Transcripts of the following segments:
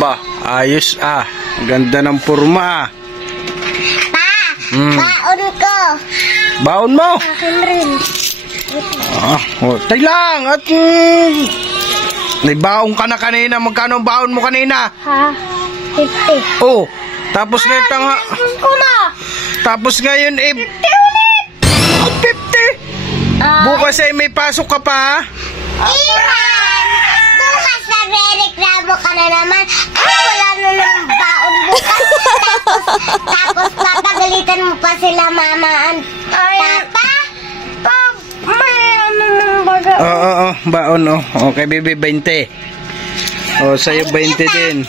Ba, ayos ah. Ganda ng forma ah. Pa, baon ko. Baon mo? Akin rin. Tay lang. At may baon ka na kanina. Magkano ang baon mo kanina? Ha? 50. Oh, tapos ngayon Ko na. tapos ngayon 50 ulit. 50. Bukas ay may pasok ka pa ha? Iman! Bukas nagre-reklamo ka na naman. Wala na ng baon bukas. Tapos papagalitan mo pa sila mama and papa. Pag may ano ng baga. Oo, baon oh. Okay, baby, 20. Oh, sa'yo 20 din.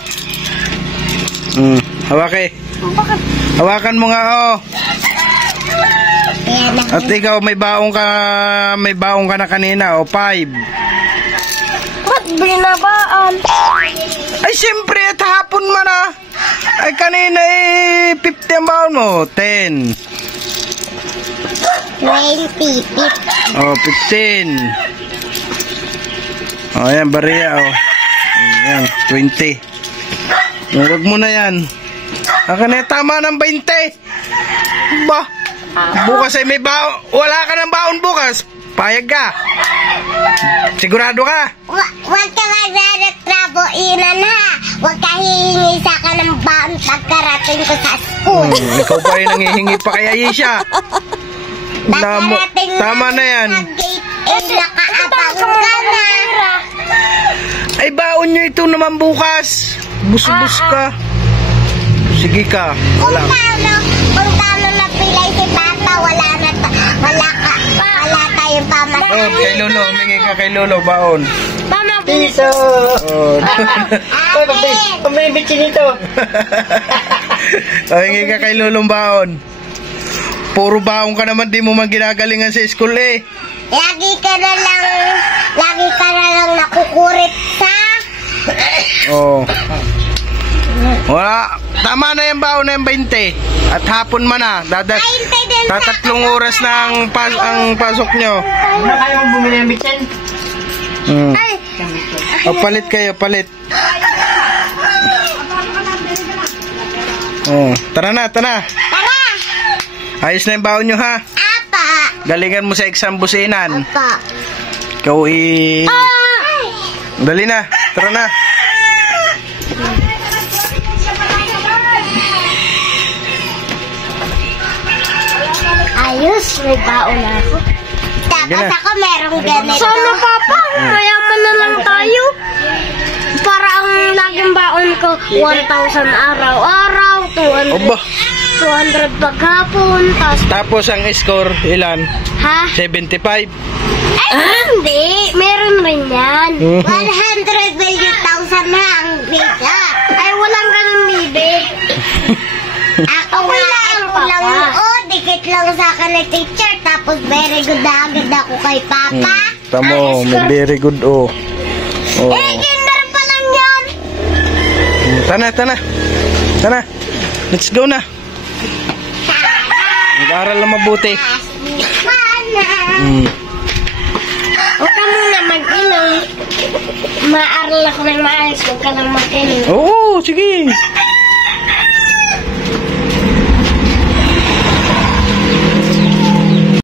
Hawakan mo nga oh. At ikaw may baong ka na kanina oh, 5. Ba't binabaan? Ay siyempre at hapon man ah. Ay kanina eh 50 ang baon mo, 10. 20. Oh, 15. Oh, ayan, bariya oh. Ayan, 20. Huwag mo na yan. Akin na tama ng 20. Ba? Bukas ay may baon. Wala ka ng baon bukas. Payag ka. Sigurado ka? Huwag ka magre-reklamo, Inan ha. Huwag ka hihingi sa akin ng baon pagkarating ko sa school. Ikaw pa rin nangihingi pa kay Aisha. Tama na yan. Nakaabang ka na. Ay baon nyo ito naman bukas. Bus-bus ka. Sige ka. Kung paano napilay si Papa, wala tayong pamasahe. Oh, kay Lolo, humingi ka kay Lolo, baon. Mama, Piso! Oh. Pamibitsin ito. Humingi ka kay Lolo baon. Puro baon ka naman, di mo man ginagalingan sa school eh. Lagi ka na lang nakukurit sa... Oh. Wala. Tama na yung baon na yung 20. At hapon man na. Tatatlong oras na ang pasok nyo. Ano kayo mong bumili ng bitsin? O, palit kayo, palit. Oh, tara na. Tara! Ayos na yung baon nyo ha. Apa! Galingan mo sa exam businan. Apa! Ikaw Dali na, tara na. Ayos, may baon na ako. Tapos ako merong ganito. Sana Papa, mayaman na lang tayo. Para ang laging baon ko, 1,000 araw-araw, 200 paghapon, Tapos ang score, ilan? Ha? 75? Hindi, meron rin yan. 100,000,000 na ang biga. Ay, walang ganun bibig. Ako lang, dikit lang sa akin na teacher, tapos very good na agad ako kay Papa. Tamo, may very good oh. Kinder pa lang yan. Tana. Let's go na. Mag-aaral na mabuti. Huwag ka muna mag-inom. Maaral ako ng maayos, huwag ka lang mag-inom. Oo, sige.